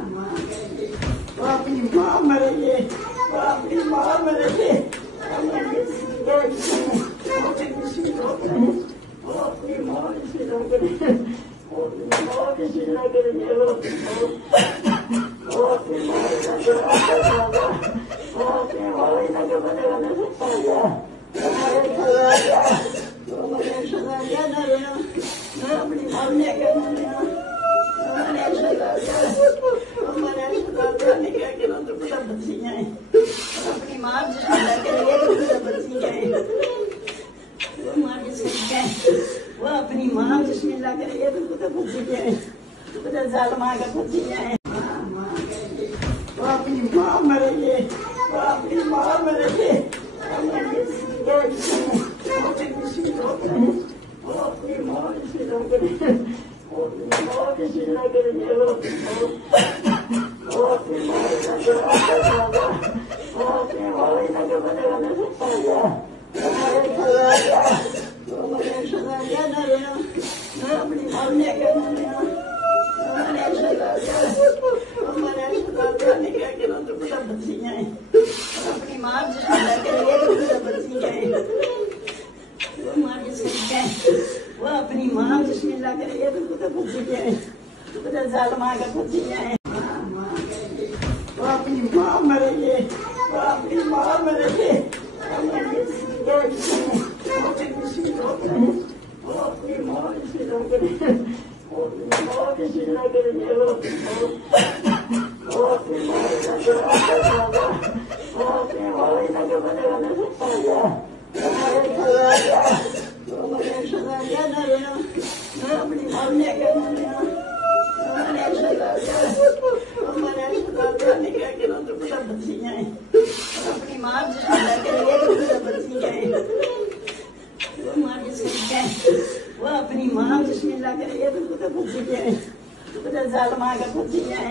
वो अपनी माँ मरेगी, वो अपनी माँ मरेगी, वो अपनी माँ इसी करेंगे, वो अपनी माँ इसी करेंगे, वो अपनी माँ वो अपनी माँ इनके बनेगा नहीं सकता है, तो मैंने सजा दिया ना लेना, मैं अपनी माँ ने क्या लेना, मैंने सजा दिया नहीं क्या कि तो पूरा बच्ची जाए, अपनी माँ जिसमें करेंगे तो पूरा बच्ची जाए, वो माँ जिसमें वो अपनी माँ बिस्मिल्लाह करेंगे तो पूरा बच्ची जाए, पूरा जाल माँ का बच्ची जाए, वो अपनी माँ मरेगी, वो अपनी माँ मरेगी, वो अपनी माँ इसी करेंगे, वो अपनी माँ इसी करेंगे, वो अपनी माँ अपनी माँ इनके बनेगा नहीं सकता है, तो मैंने सजा दिया ना लेना, मैं अपनी माँ ने क्या लेना, मैंने सजा दिया नहीं क्या कि तो पूरा बच्ची जाए, अपनी माँ जिसमें करेंगे तो पूरा बच्ची जाए, वो माँ जिसमें वो अपनी माँ बिस्मिल्लाह करेंगे तो पूरा बच्ची जाए, पूरा जाल माँ का बच्ची जाए, वो अपनी माँ मरेगी, वो अपनी माँ मरेगी, वो अपनी माँ इसी करेंगे, वो अपनी माँ इसी करेंगे, वो अपनी माँ इनके बनेगा नहीं सकता है, तो मैंने सजा दिया ना लेना, मैं अपनी माँ ने क्या लेना, मैंने सजा दिया नहीं क्या कि तो पूरा बच्ची जाए, अपनी माँ जिसमें करेंगे तो पूरा बच्ची जाए, वो माँ जिसमें वो अपनी माँ बिस्मिल्लाह करेंगे तो पूरा बच्ची जाए, पूरा जाल माँ का बच्ची जाए।